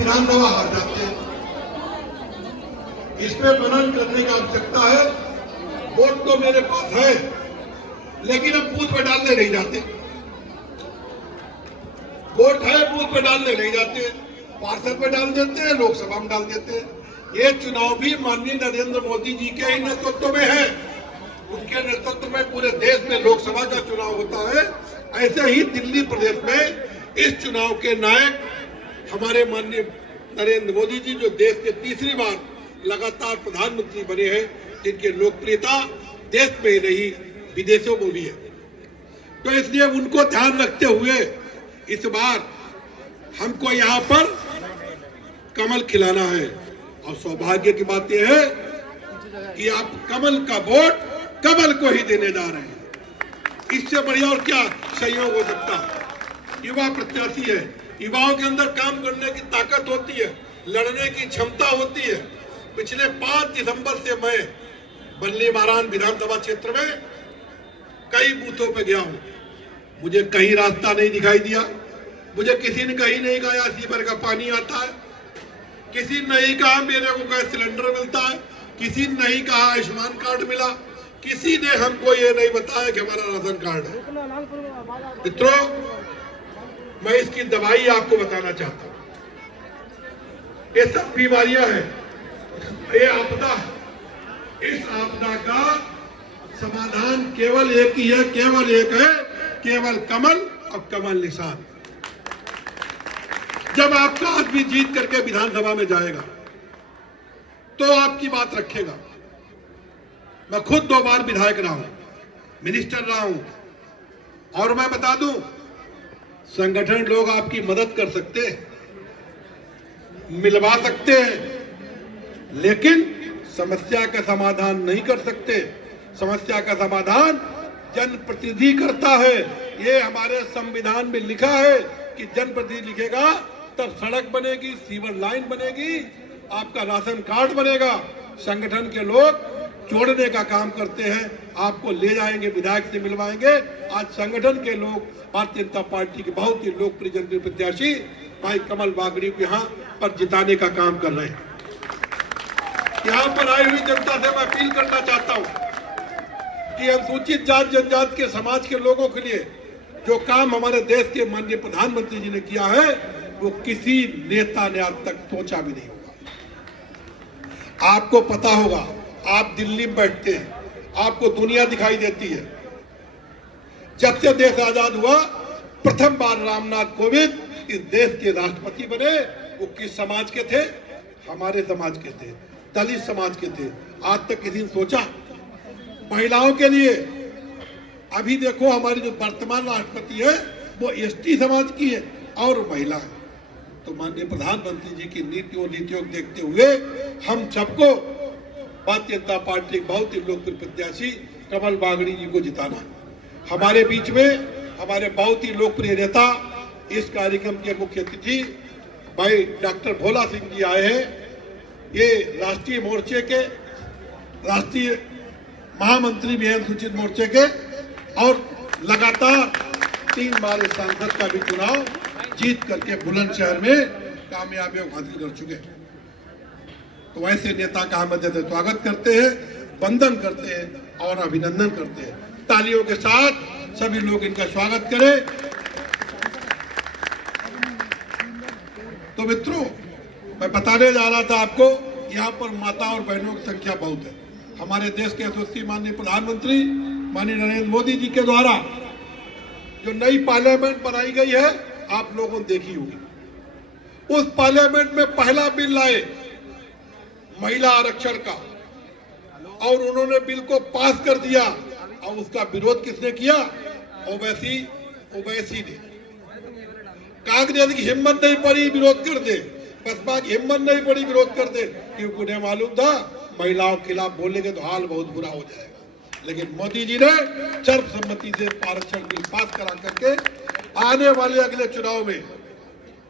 विधानसभा हार जाते हैं। इसमें मनन करने की आवश्यकता है। वोट तो मेरे पास है, लेकिन हम बूथ पे डालने नहीं जाते। वोट है, बूथ पे डालने नहीं जाते, पार्षद पे डाल देते हैं, लोकसभा में डाल देते हैं। ये चुनाव भी माननीय नरेंद्र मोदी जी के ही नेतृत्व में है। उनके नेतृत्व में पूरे देश में लोकसभा का चुनाव होता है। ऐसे ही दिल्ली प्रदेश में इस चुनाव के नायक हमारे माननीय नरेंद्र मोदी जी, जो देश के तीसरी बार लगातार प्रधानमंत्री बने हैं, जिनकी लोकप्रियता देश में ही नहीं विदेशों में भी है। तो इसलिए उनको ध्यान रखते हुए इस बार हमको यहाँ पर कमल खिलाना है। और सौभाग्य की बात यह है कि आप कमल का वोट कमल को ही देने जा रहे हैं। इससे बढ़िया और क्या सहयोग हो सकता है। युवा प्रत्याशी है, युवाओं के अंदर काम करने की ताकत होती है, लड़ने की क्षमता होती है। पिछले 5 दिसंबर से मैं बल्ली मारान विधानसभा क्षेत्र में कई बूथों पे गया हूं। मुझे कहीं रास्ता नहीं दिखाई दिया। मुझे किसी ने कहीं नहीं कहा सीवर का पानी आता है, किसी ने नहीं कहा मेरे को गैस सिलेंडर मिलता है, किसी ने नहीं कहा आयुष्मान कार्ड मिला, किसी ने हमको ये नहीं बताया कि हमारा राशन कार्ड है। मित्रों, मैं इसकी दवाई आपको बताना चाहता हूं। ये सब बीमारियां हैं, ये आपदा है। इस आपदा का समाधान केवल एक ही है, केवल एक है, केवल कमल और कमल निशान। जब आपका आदमी जीत करके विधानसभा में जाएगा तो आपकी बात रखेगा। मैं खुद 2 बार विधायक रहा हूं, मिनिस्टर रहा हूं, और मैं बता दूं, संगठन लोग आपकी मदद कर सकते हैं, मिलवा सकते हैं, लेकिन समस्या का समाधान नहीं कर सकते। समस्या का समाधान जनप्रतिनिधि करता है। ये हमारे संविधान में लिखा है कि जनप्रतिनिधि लिखेगा तब सड़क बनेगी, सीवर लाइन बनेगी, आपका राशन कार्ड बनेगा। संगठन के लोग जोड़ने का काम करते हैं, आपको ले जाएंगे, विधायक से मिलवाएंगे। आज संगठन के लोग भारतीय जनता पार्टी के बहुत ही लोकप्रिय जनप्रिय प्रत्याशी भाई कमल बागड़ी को यहाँ पर जिताने का काम कर रहे हैं। यहाँ पर आई हुई जनता से मैं अपील करना चाहता हूँ कि अनुसूचित जाति जनजाति के समाज के लोगों के लिए जो काम हमारे देश के माननीय प्रधानमंत्री जी ने किया है, वो किसी नेता ने आज तक सोचा भी नहीं होगा। आपको पता होगा, आप दिल्ली में बैठते हैं, आपको दुनिया दिखाई देती है। जब से देश आजाद हुआ, प्रथम बार रामनाथ कोविंद इस देश के राष्ट्रपति बने। वो किस समाज के थे? हमारे समाज के थे, दलित समाज के थे। आज तक किसी ने सोचा? महिलाओं के लिए अभी देखो, हमारी जो वर्तमान राष्ट्रपति है वो एसटी समाज की है और महिला है। तो माननीय प्रधानमंत्री जी की नीतियों को देखते हुए हम सबको भारतीय जनता पार्टी के बहुत ही लोकप्रिय प्रत्याशी कमल बागड़ी जी को जिताना। हमारे बीच में हमारे बहुत ही लोकप्रिय नेता, इस कार्यक्रम के मुख्य अतिथि भाई डॉक्टर भोला सिंह जी आए हैं। ये राष्ट्रीय मोर्चे के राष्ट्रीय महामंत्री भी हैं, अनुसूचित मोर्चे के, और लगातार 3 बार सांसद का भी चुनाव जीत करके बुलंदशहर में कामयाबी हासिल कर चुके हैं। तो ऐसे नेता का हम स्वागत करते हैं, वंदन करते हैं और अभिनंदन करते हैं। तालियों के साथ सभी लोग इनका स्वागत करें। तो मित्रों, मैं बताने जा रहा था आपको, यहाँ पर माता और बहनों की संख्या बहुत है। हमारे देश के यशस्वी माननीय प्रधानमंत्री माननीय नरेंद्र मोदी जी के द्वारा जो नई पार्लियामेंट बनाई गई है, आप लोगों ने देखी होगी। उस पार्लियामेंट में पहला बिल लाए महिला आरक्षण का, और उन्होंने बिल को पास कर दिया। और उसका विरोध किसने किया? ओवैसी ने। कांग्रेस की हिम्मत नहीं पड़ी विरोध कर दे, बसपा की हिम्मत नहीं पड़ी विरोध कर दे, क्योंकि उन्हें मालूम था महिलाओं के खिलाफ बोलेंगे तो हाल बहुत बुरा हो जाएगा। लेकिन मोदी जी ने सर्वसम्मति से आरक्षण बिल पास करा करके आने वाले अगले चुनाव में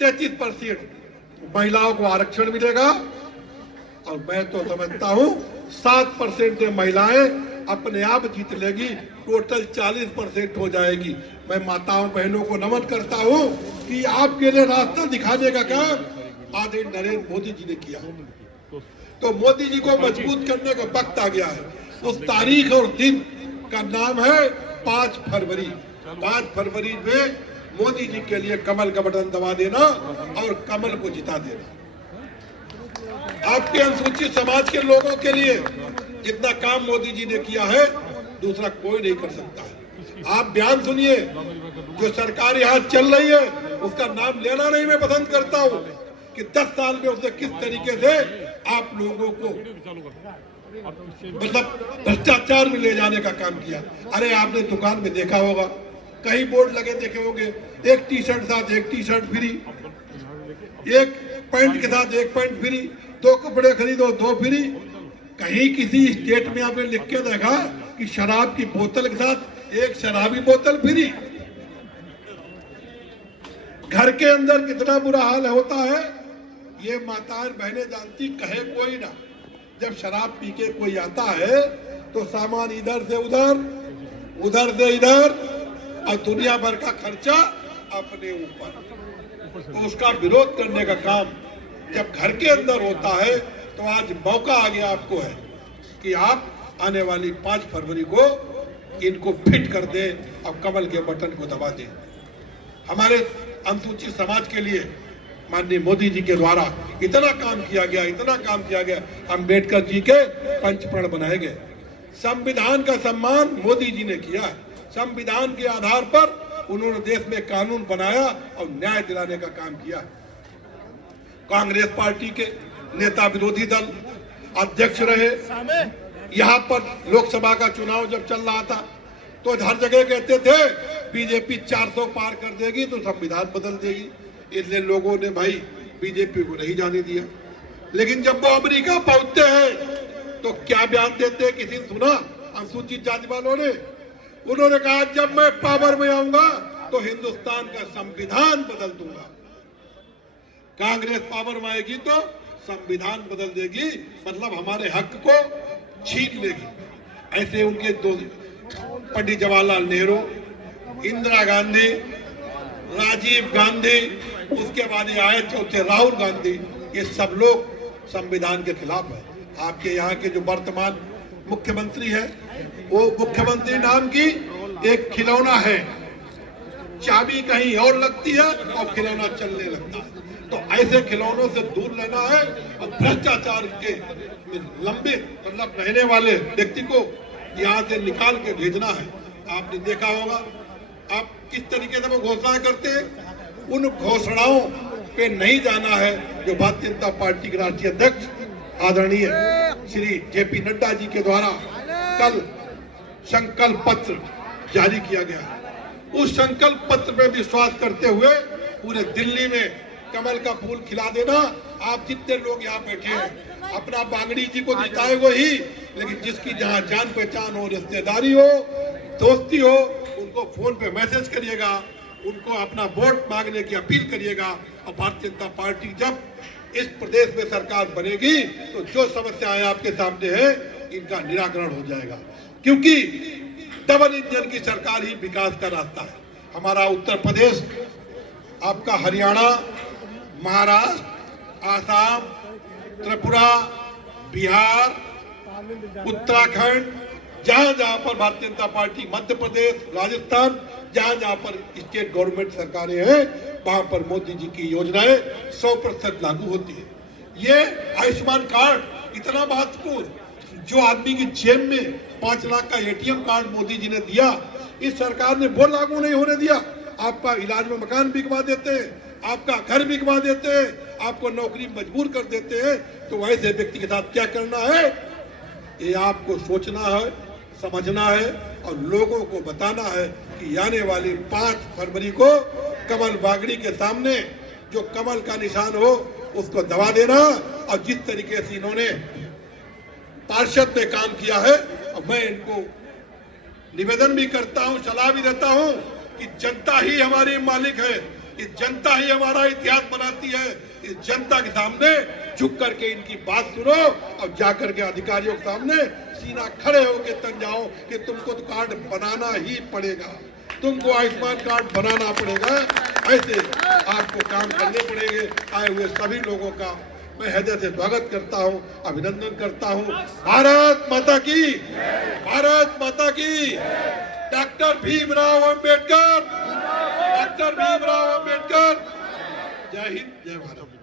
33% महिलाओं को आरक्षण मिलेगा। और मैं तो समझता हूं 7% महिलाएं अपने आप जीत लेगी, टोटल 40% हो जाएगी। मैं माताओं बहनों को नमन करता हूं कि आपके लिए रास्ता दिखाने का काम आदरणीय नरेंद्र मोदी जी ने किया। तो मोदी जी को मजबूत करने का वक्त आ गया है। उस तारीख और दिन का नाम है 5 फरवरी। 5 फरवरी में मोदी जी के लिए कमल का बटन दबा देना और कमल को जिता देना। आपके अनुसूचित समाज के लोगों के लिए जितना काम मोदी जी ने किया है दूसरा कोई नहीं कर सकता है। आप बयान सुनिए, जो सरकार यहाँ चल रही है उसका नाम लेना नहीं मैं पसंद करता हूँ कि 10 साल में उसने किस तरीके से आप लोगों को मतलब भ्रष्टाचार में ले जाने का काम किया। अरे आपने दुकान में देखा होगा, कई बोर्ड लगे देखे होंगे, एक टी शर्ट साथ एक टी शर्ट फ्री, एक पैंट के साथ एक पैंट फ्री, 2 कपड़े खरीदो 2 फ्री। कहीं किसी स्टेट में आपने लिख के देखा कि शराब की बोतल के साथ एक शराबी बोतल फ्री? घर के अंदर कितना बुरा हाल होता है ये माताएं बहनें जानती, कहे कोई ना। जब शराब पी के कोई आता है तो सामान इधर से उधर, उधर से इधर और दुनिया भर का खर्चा अपने ऊपर। तो उसका विरोध करने का काम जब घर के अंदर होता है तो आज मौका आ गया आपको है कि आप आने वाली 5 फरवरी को इनको फिट कर दें और कमल के बटन को दबा दें। हमारे अनुसूचित समाज के लिए माननीय मोदी जी के द्वारा इतना काम किया गया, इतना काम किया गया। अम्बेडकर जी के पंचप्रण बनाए गए। संविधान का सम्मान मोदी जी ने किया। संविधान के आधार पर उन्होंने देश में कानून बनाया और न्याय दिलाने का काम किया। कांग्रेस पार्टी के नेता विरोधी दल अध्यक्ष रहे। यहाँ पर लोकसभा का चुनाव जब चल रहा था तो हर जगह कहते थे बीजेपी 400 पार कर देगी तो संविधान बदल देगी, इसलिए लोगों ने भाई बीजेपी को नहीं जाने दिया। लेकिन जब वो अमेरिका पहुंचते हैं तो क्या बयान देते हैं, किसी ने सुना? अनुसूचित जाति वालों ने, उन्होंने कहा जब मैं पावर में आऊंगा तो हिंदुस्तान का संविधान बदल दूंगा। कांग्रेस पावर में आएगी तो संविधान बदल देगी, मतलब हमारे हक को छीन लेगी। ऐसे उनके दो पंडित जवाहरलाल नेहरू, इंदिरा गांधी, राजीव गांधी, उसके बाद ये आए चौथे राहुल गांधी, ये सब लोग संविधान के खिलाफ है। आपके यहाँ के जो वर्तमान मुख्यमंत्री है वो मुख्यमंत्री नाम की एक खिलौना है, चाबी कहीं और लगती है और खिलौना चलने लगता है। तो ऐसे खिलौनों से दूर रहना है और भ्रष्टाचार के लंबे मतलब रहने वाले व्यक्ति को यहाँ से निकाल के भेजना है। आपने देखा होगा आप किस तरीके से वो घोषणा करते हैं, उन घोषणाओं पे नहीं जाना है जो भारतीय जनता पार्टी के राष्ट्रीय अध्यक्ष आदरणीय श्री जेपी नड्डा जी के द्वारा कल संकल्प पत्र जारी किया गया। उस संकल्प पत्र में विश्वास करते हुए पूरे दिल्ली में कमल का फूल खिला देना। आप जितने लोग यहाँ बैठे हैं अपना बांगड़ी जी को जिताए वो ही, लेकिन जिसकी जहाँ जान पहचान हो, रिश्तेदारी हो, दोस्ती हो, उनको फोन पे मैसेज करिएगा, उनको अपना वोट मांगने की अपील करिएगा। और भारतीय जनता पार्टी जब इस प्रदेश में सरकार बनेगी तो जो समस्याएं आपके सामने है इनका निराकरण हो जाएगा, क्योंकि डबल इंजन की सरकार ही विकास का रास्ता है। हमारा उत्तर प्रदेश, आपका हरियाणा, महाराष्ट्र, आसाम, त्रिपुरा, बिहार, उत्तराखंड, जहां जहां पर भारतीय जनता पार्टी, मध्य प्रदेश, राजस्थान, जहां जहां पर स्टेट गवर्नमेंट सरकारें हैं वहां पर मोदी जी की योजनाएं 100% लागू होती है। ये आयुष्मान कार्ड इतना महत्वपूर्ण, जो आदमी की जेब में 5 लाख का एटीएम कार्ड मोदी जी ने दिया, इस सरकार ने वो लागू नहीं होने दिया। आपका इलाज में मकान बिकवा देते हैं, आपका घर बिकवा देते हैं, आपको नौकरी मजबूर कर देते हैं। तो वैसे व्यक्ति के साथ क्या करना है ये आपको सोचना है, समझना है और लोगों को बताना है कि आने वाली 5 फरवरी को कमल बागड़ी के सामने जो कमल का निशान हो उसको दबा देना। और जिस तरीके से इन्होंने पार्षद में काम किया है, और मैं इनको निवेदन भी करता हूं, सलाह भी देता हूं कि जनता ही हमारी मालिक है, ये जनता ही हमारा इतिहास बनाती है। इस जनता के सामने झुक करके इनकी बात सुनो और जाकर के अधिकारियों के सामने सीना खड़े होकर तन जाओ कि तुमको तो कार्ड बनाना ही पड़ेगा। तुमको आयुष्मान कार्ड बनाना पड़ेगा, ऐसे आपको काम करने पड़ेंगे। आए हुए सभी लोगों का मैं हृदय से स्वागत करता हूं, अभिनंदन करता हूं। भारत माता की, भारत माता की। Doctor Bhimrao Ambedkar, doctor Bhimrao Ambedkar. जय हिंद, जय भारत।